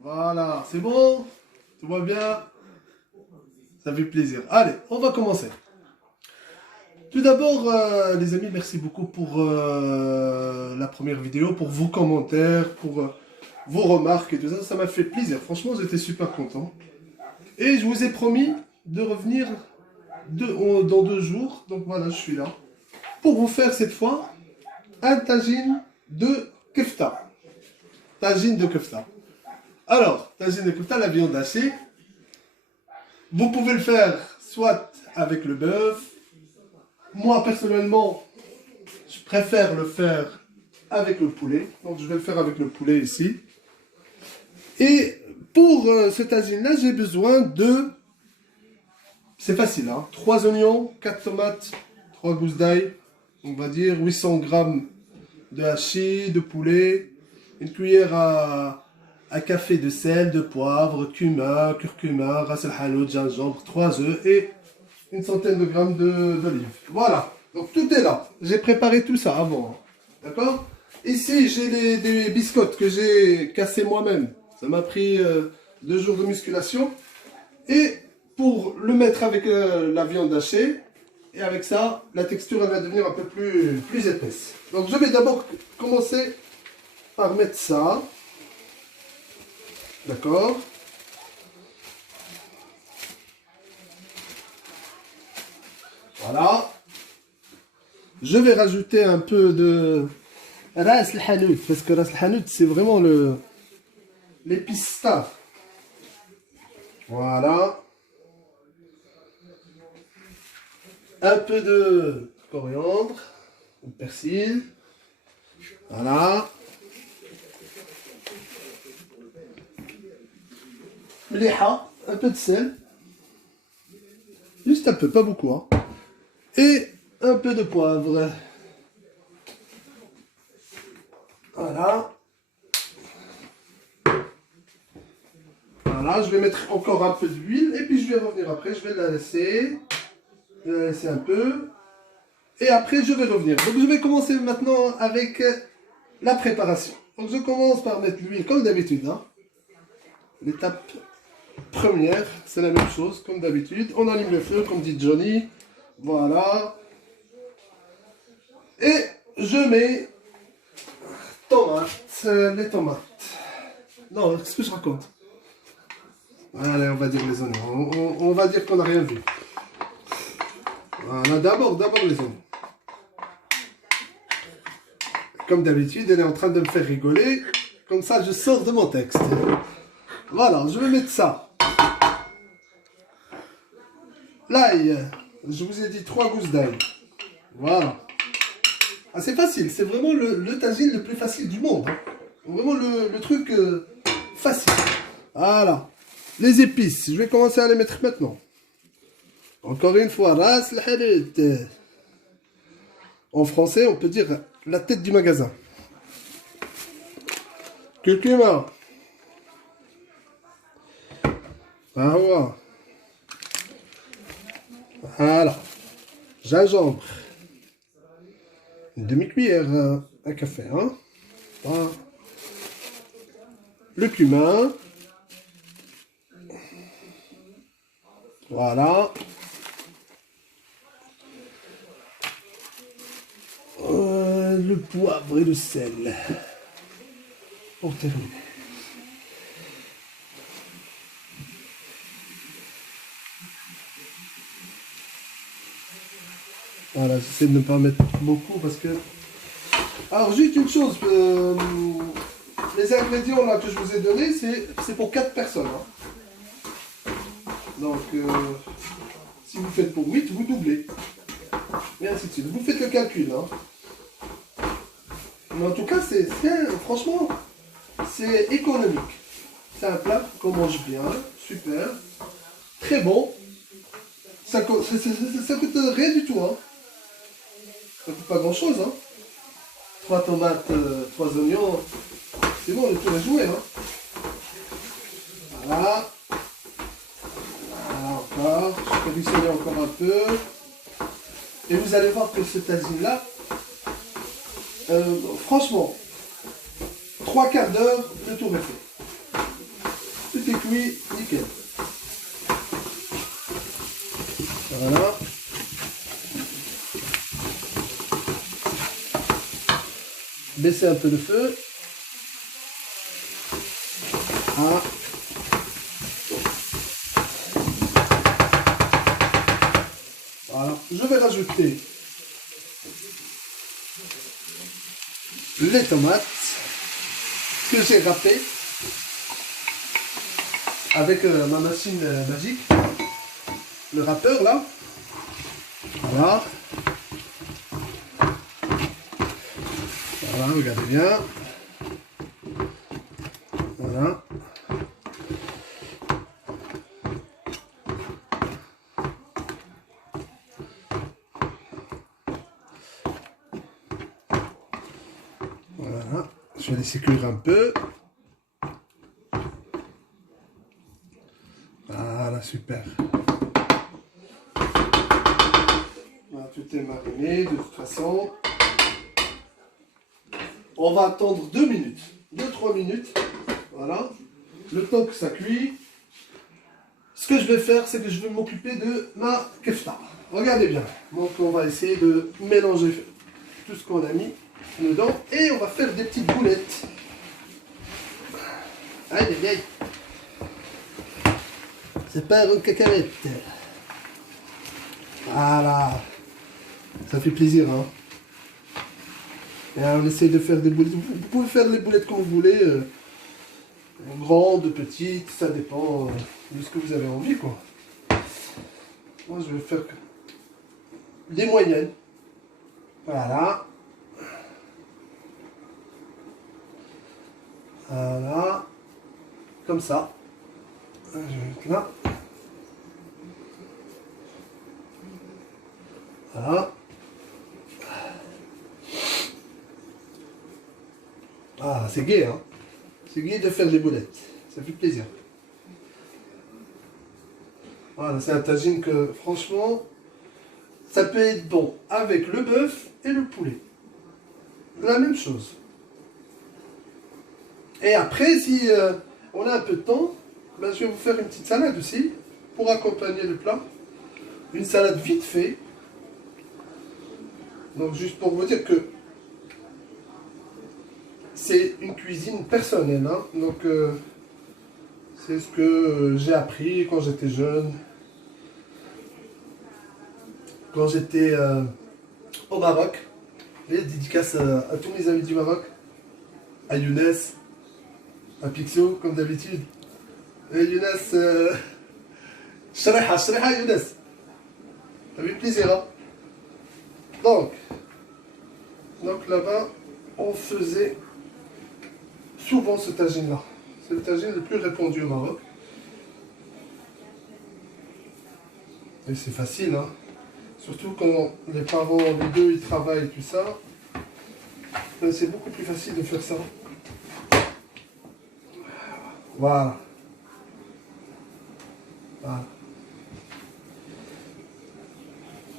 Voilà, c'est bon? Tout va bien? Ça fait plaisir. Allez, on va commencer. Tout d'abord, les amis, merci beaucoup pour la première vidéo, pour vos commentaires, pour vos remarques et tout ça. Ça m'a fait plaisir. Franchement, j'étais super content. Et je vous ai promis de revenir dans 2 jours. Donc voilà, je suis là. Pour vous faire cette fois un tagine de kefta. Tagine de kefta. Alors, tagine de kefta, la viande hachée. Vous pouvez le faire soit avec le bœuf. Moi, personnellement, je préfère le faire avec le poulet. Donc, je vais le faire avec le poulet ici. Et pour ce tagine-là, j'ai besoin de... C'est facile, hein. 3 oignons, 4 tomates, 3 gousses d'ail. On va dire 800 grammes de hachis, de poulet. Une cuillère à café de sel, de poivre, cumin, curcuma, ras el hanout, gingembre, 3 œufs et une centaine de grammes d'olives. Voilà, donc tout est là. J'ai préparé tout ça avant. D'accord? Ici, j'ai des biscottes que j'ai cassées moi-même. Ça m'a pris 2 jours de musculation. Et pour le mettre avec la viande hachée, et avec ça, la texture elle va devenir un peu plus épaisse. Donc je vais d'abord commencer par mettre ça. D'accord? Voilà. Je vais rajouter un peu de ras el hanout, parce que ras el hanout c'est vraiment l'épice star. Voilà. Un peu de coriandre, de persil. Voilà. Mliha, un peu de sel. Juste un peu, pas beaucoup, hein. Et un peu de poivre. Voilà. Voilà, je vais mettre encore un peu d'huile et puis je vais revenir après. Je vais la laisser. Je vais la laisser un peu. Et après, je vais revenir. Donc, je vais commencer maintenant avec la préparation. Donc, je commence par mettre l'huile comme d'habitude, hein. L'étape première, c'est la même chose, comme d'habitude. On allume le feu, comme dit Johnny. Voilà. Et je mets les tomates. Non, qu'est-ce que je raconte? Allez, on va dire les oignons. On va dire qu'on n'a rien vu. Voilà, d'abord les oignons. Comme d'habitude, elle est en train de me faire rigoler. Comme ça, je sors de mon texte. Voilà, je vais mettre ça. L'ail, je vous ai dit 3 gousses d'ail. Voilà. Ah, c'est facile, c'est vraiment le tagine le plus facile du monde. Hein. Vraiment le truc facile. Voilà. Les épices, je vais commencer à les mettre maintenant. Encore une fois, ras el hanout. En français, on peut dire la tête du magasin. Curcuma. Voilà. Voilà. Gingembre. Une demi-cuillère à café. Hein. Voilà. Le cumin. Voilà. Le poivre et le sel. Pour terminer. Voilà, j'essaie de ne pas mettre beaucoup parce que... Alors, juste une chose. Les ingrédients là que je vous ai donnés, c'est pour 4 personnes. Hein. Donc, si vous faites pour 8, vous doublez. Et ainsi de suite. Vous faites le calcul. Hein. Mais en tout cas, franchement, c'est économique. C'est un plat qu'on mange bien, super, très bon. Ça coûte rien du tout. Hein. Ça coûte pas grand chose. Hein. 3 tomates, 3 oignons, c'est bon, le tour est joué. Hein. Voilà. Voilà encore. Je vais additionner encore un peu. Et vous allez voir que ce tagine-là, franchement, 3 quarts d'heure, le tour est fait. est cuit, nickel. Voilà. Baissez un peu le feu. Ah. Voilà. Je vais rajouter les tomates que j'ai râpées avec ma machine magique, le râpeur là. Voilà. Voilà, regardez bien. Voilà. Voilà. Je vais laisser cuire un peu. Voilà, super. Voilà, tout est mariné de toute façon. On va attendre 2 minutes, 2-3 minutes, voilà, le temps que ça cuit. Ce que je vais faire, c'est que je vais m'occuper de ma kefta. Regardez bien, donc on va essayer de mélanger tout ce qu'on a mis dedans et on va faire des petites boulettes. Aïe aïe aïe, c'est pas une cacahuète. Voilà, ça fait plaisir, hein. Et on essaie de faire des boulettes. Vous pouvez faire les boulettes comme vous voulez. Grandes, petites, ça dépend de ce que vous avez envie, quoi. Moi, je vais faire des moyennes. Voilà. Voilà. Comme ça. Je vais mettre là. Voilà. Ah, c'est gai, hein. C'est gai de faire des boulettes. Ça fait plaisir. Voilà, c'est un tagine que, franchement, ça peut être bon avec le bœuf et le poulet. La même chose. Et après, si on a un peu de temps, ben, je vais vous faire une petite salade aussi, pour accompagner le plat. Une salade vite fait. Donc, juste pour vous dire que c'est une cuisine personnelle, hein. Donc c'est ce que j'ai appris quand j'étais jeune, quand j'étais au Maroc. Et dédicace à tous mes amis du Maroc, à Younes, à Pixo comme d'habitude. Et Younes, Shreha Younes, ça fait plaisir, hein. Donc là-bas on faisait souvent ce tagine-là. C'est le tagine le plus répandu au Maroc. Et c'est facile, hein. Surtout quand les parents, les deux, ils travaillent, tout ça. C'est beaucoup plus facile de faire ça. Voilà. Voilà.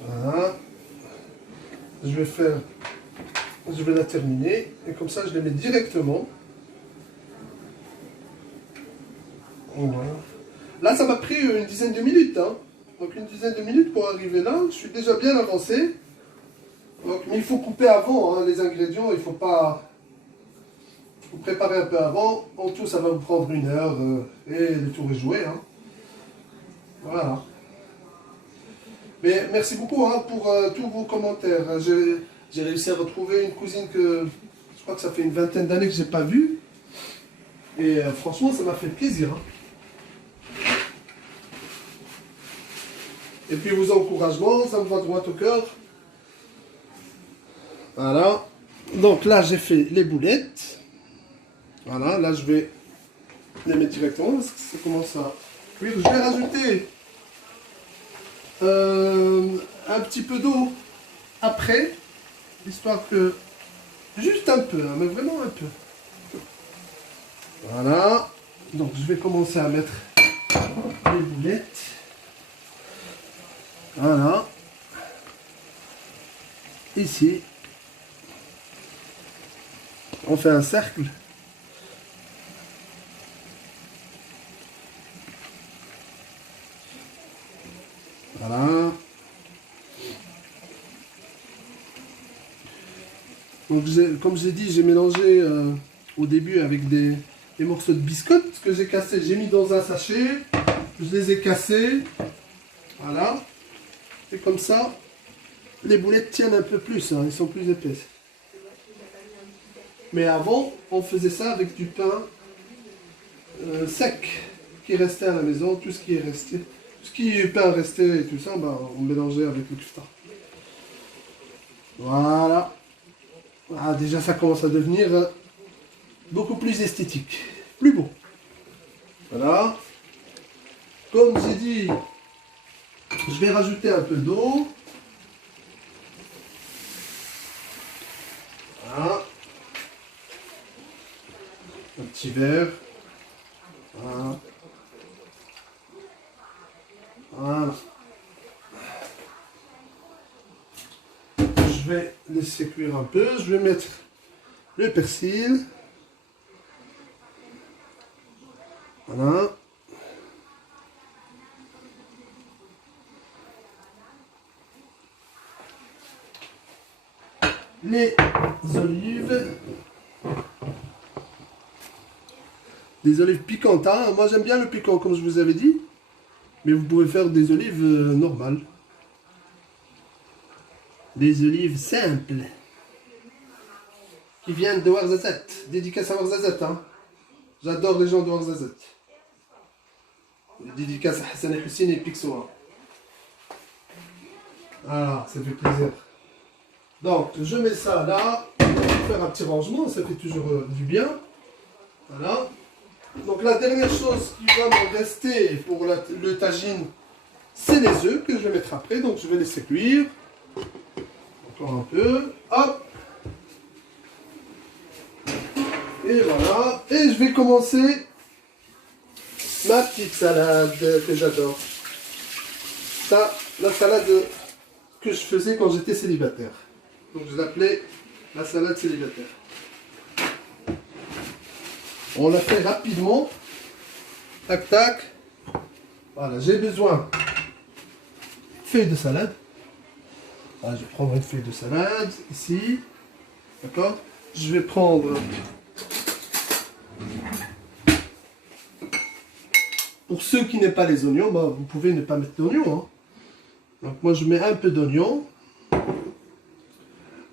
Voilà. Je vais la terminer. Et comme ça, je les mets directement. Voilà. Là, ça m'a pris une dizaine de minutes, hein. Donc une dizaine de minutes pour arriver là. Je suis déjà bien avancé. Donc, mais il faut couper avant, hein, les ingrédients. Il faut pas... Vous préparez un peu avant. En tout, ça va vous prendre 1 heure. Et le tour est joué, hein. Voilà. Mais merci beaucoup, hein, pour tous vos commentaires. J'ai réussi à retrouver une cousine que... Je crois que ça fait une vingtaine d'années que je n'ai pas vue. Et franchement, ça m'a fait plaisir, hein. Et puis vos encouragements, ça me va droit au cœur. Voilà. Donc là, j'ai fait les boulettes. Voilà, là, je vais les mettre directement parce que ça commence à cuire. Je vais rajouter un petit peu d'eau après, histoire que... Juste un peu, hein, mais vraiment un peu. Voilà. Donc, je vais commencer à mettre les boulettes. Voilà. Ici. On fait un cercle. Voilà. Donc, comme j'ai dit, j'ai mélangé au début avec des morceaux de biscottes que j'ai cassés. J'ai mis dans un sachet, je les ai cassés. Voilà. Et comme ça, les boulettes tiennent un peu plus, hein, elles sont plus épaisses. Mais avant, on faisait ça avec du pain sec qui restait à la maison, tout ce qui est resté. Tout ce qui est pain resté et tout ça, ben, on mélangeait avec le kefta. Voilà. Ah, déjà, ça commence à devenir beaucoup plus esthétique, plus beau. Voilà. Comme j'ai dit, je vais rajouter un peu d'eau. Voilà. Un petit verre. Voilà. Voilà. Je vais laisser cuire un peu. Je vais mettre le persil. Voilà. Les olives. Des olives piquantes. Hein. Moi j'aime bien le piquant comme je vous avais dit. Mais vous pouvez faire des olives normales. Des olives simples. Qui viennent de Ouarzazate. Dédicace à Ouarzazate. Hein. J'adore les gens de Ouarzazate. Dédicace à Hassan et Hussein et Pixo. Hein. Voilà, ça fait plaisir. Donc, je mets ça là. Pour faire un petit rangement, ça fait toujours du bien. Voilà. Donc, la dernière chose qui va me rester pour le tagine, c'est les œufs que je vais mettre après. Donc, je vais laisser cuire. Encore un peu. Hop. Et voilà. Et je vais commencer ma petite salade que j'adore. Ça, la salade que je faisais quand j'étais célibataire. Donc je l'appelais la salade célibataire. On la fait rapidement. Tac, tac. Voilà, j'ai besoin de feuilles de salade. Voilà, je vais prendre une feuille de salade ici. D'accord. Je vais prendre... Pour ceux qui n'aiment pas les oignons, bah, vous pouvez ne pas mettre d'oignons. Hein. Donc moi je mets un peu d'oignon.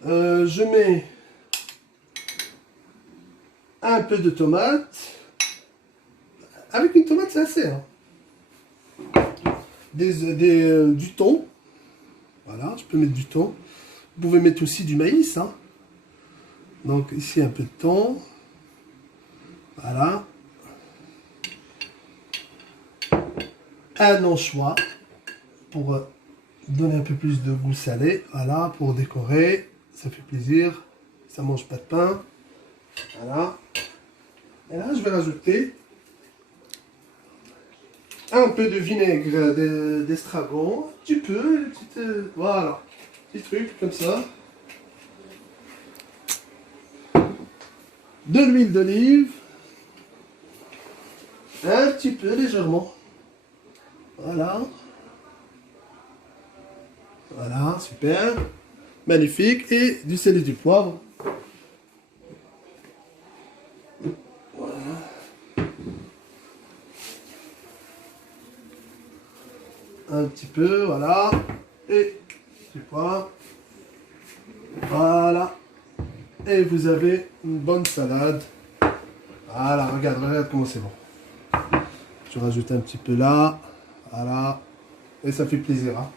Je mets un peu de tomate. Avec une tomate c'est assez. Hein. Du thon. Voilà, je peux mettre du thon. Vous pouvez mettre aussi du maïs. Hein. Donc ici un peu de thon. Voilà. Un anchois pour donner un peu plus de goût salé. Voilà, pour décorer. Ça fait plaisir. Ça mange pas de pain. Voilà. Et là, je vais rajouter un peu de vinaigre d'estragon. Un petit peu. Voilà. Petit truc comme ça. De l'huile d'olive. Un petit peu légèrement. Voilà. Voilà, super. Magnifique. Et du sel et du poivre. Voilà. Un petit peu, voilà. Et du poivre. Voilà. Et vous avez une bonne salade. Voilà, regarde comment c'est bon. Je rajoute un petit peu là. Voilà. Et ça fait plaisir. Hein.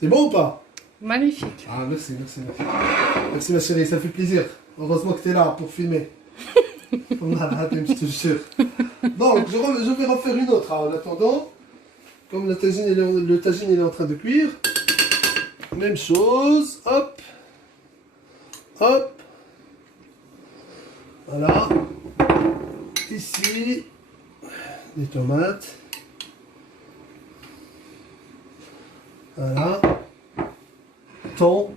C'est bon ou pas? Magnifique. Ah, merci. Merci ma chérie, ça fait plaisir. Heureusement que tu es là pour filmer. Je te jure. Donc, je vais refaire une autre. Hein, en attendant, comme le tagine il est en train de cuire. Même chose. Hop. Hop. Voilà. Ici, des tomates. Voilà. Thon.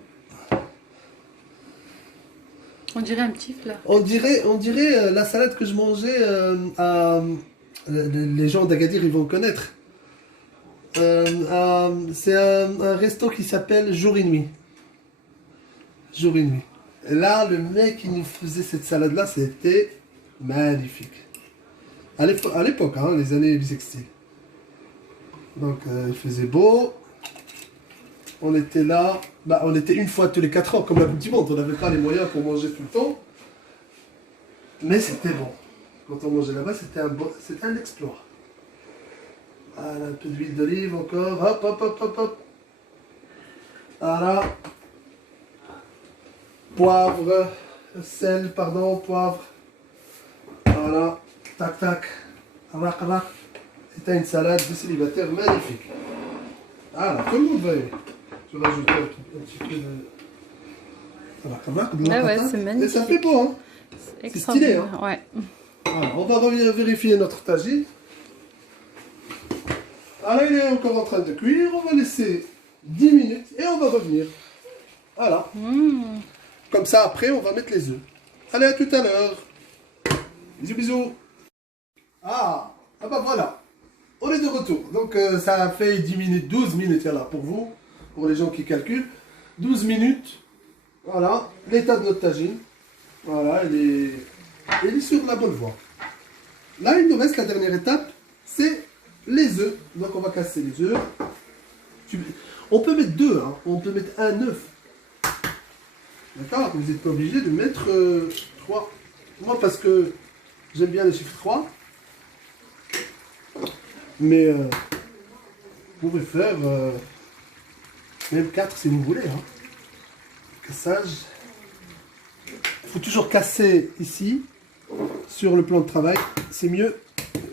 On dirait un petit plat. On dirait la salade que je mangeais les gens d'Agadir, ils vont connaître. C'est un resto qui s'appelle Jour et Nuit. Jour et Nuit. Et là, le mec qui nous faisait cette salade-là, c'était magnifique. À l'époque, hein, les années bissextiles. Donc, il faisait beau. On était là. Bah, on était une fois tous les 4 ans, comme la Coupe du Monde. On n'avait pas les moyens pour manger tout le temps. Mais c'était bon. Quand on mangeait là-bas, c'était un exploit. Voilà, un peu d'huile d'olive encore. Hop, hop, hop, hop, hop. Voilà. Poivre. Sel, pardon, poivre. Voilà. Tac, tac. Rac, rac. C'était une salade de célibataire magnifique. Voilà, tout le monde va aimer. Je vais rajouter un petit peu de... Rac, rac, de la Ah ouais, patate. c'est magnifique. Et ça fait bon, hein. C'est stylé, hein. Ouais. Voilà, on va revenir vérifier notre tagine. Alors, il est encore en train de cuire. On va laisser 10 minutes et on va revenir. Voilà. Comme ça, après, on va mettre les œufs. Allez, à tout à l'heure. Bisous, bisous. Ah bah voilà. On est de retour. Donc, ça a fait 10 minutes, 12 minutes, là, pour vous, pour les gens qui calculent. 12 minutes. Voilà, l'état de notre tagine. Voilà, il est sur la bonne voie. Là, il nous reste la dernière étape, c'est les œufs. Donc, on va casser les œufs. On peut mettre 2, hein. On peut mettre un œuf. D'accord? Vous n'êtes pas obligé de mettre 3. Moi, parce que j'aime bien les chiffres 3. Mais vous pouvez faire même 4 si vous voulez. Hein. Cassage. Il faut toujours casser ici, sur le plan de travail. C'est mieux.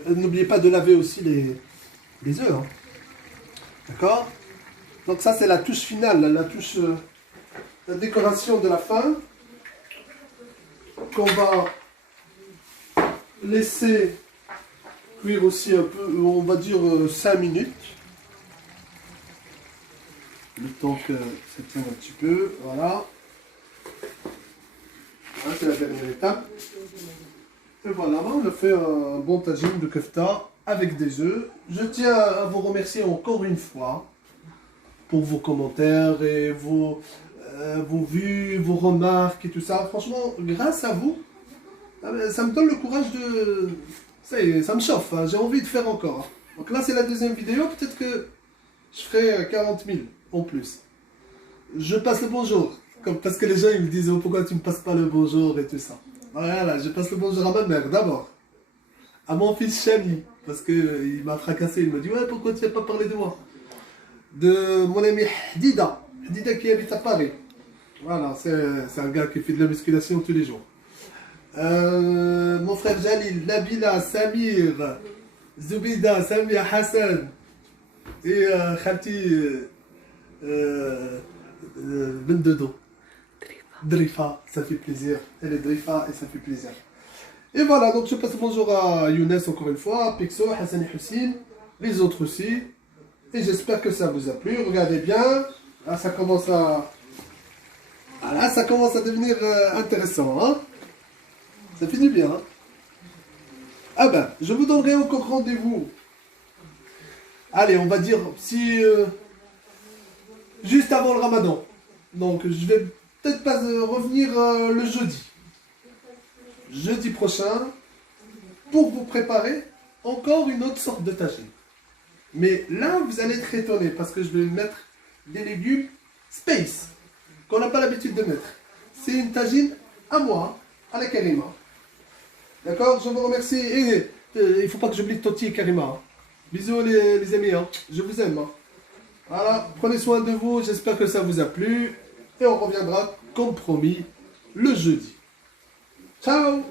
N'oubliez pas de laver aussi les œufs. Hein. D'accord? Donc ça, c'est la touche finale, la touche, la décoration de la fin. Qu'on va laisser cuire aussi un peu, on va dire 5 minutes. Le temps que ça tienne un petit peu, voilà. Voilà, c'est la dernière étape. Et voilà, on a fait un bon tagine de kefta avec des œufs. Je tiens à vous remercier encore une fois pour vos commentaires et vos vues, vos remarques et tout ça. Franchement, grâce à vous, ça me donne le courage de... Ça me chauffe, hein. J'ai envie de faire encore. Hein. Donc là, c'est la deuxième vidéo. Peut-être que je ferai 40 000 en plus. Je passe le bonjour. Parce que les gens ils me disent oh, pourquoi tu ne passes pas le bonjour et tout ça. Voilà, je passe le bonjour à ma mère d'abord. À mon fils Chami. Parce qu'il m'a fracassé. Il m'a dit ouais, pourquoi tu n'as pas parlé de moi? De mon ami Dida. Dida qui habite à Paris. Voilà, c'est un gars qui fait de la musculation tous les jours. Mon frère Jalil, Nabila, Samir, Zubida, Samia, Hassan et Khati Ben Dodo. Drifa, ça fait plaisir. Elle est Drifa et ça fait plaisir. Et voilà, donc je passe bonjour à Younes encore une fois, Pixo, Hassan et Hussein, les autres aussi. Et j'espère que ça vous a plu. Regardez bien, là ça commence à... Là ça commence à devenir intéressant, hein. Ça finit bien, hein. Ah ben, je vous donnerai encore rendez-vous. Allez, on va dire, si... juste avant le ramadan. Donc, je vais peut-être pas revenir le jeudi. Jeudi prochain, pour vous préparer encore une autre sorte de tagine. Mais là, vous allez être étonnés, parce que je vais mettre des légumes space, qu'on n'a pas l'habitude de mettre. C'est une tagine à moi, à la Karima. D'accord? Je vous remercie. Et il ne faut pas que j'oublie Toti et Karima. Hein. Bisous les amis. Hein. Je vous aime. Hein. Voilà. Prenez soin de vous. J'espère que ça vous a plu. Et on reviendra, comme promis, le jeudi. Ciao!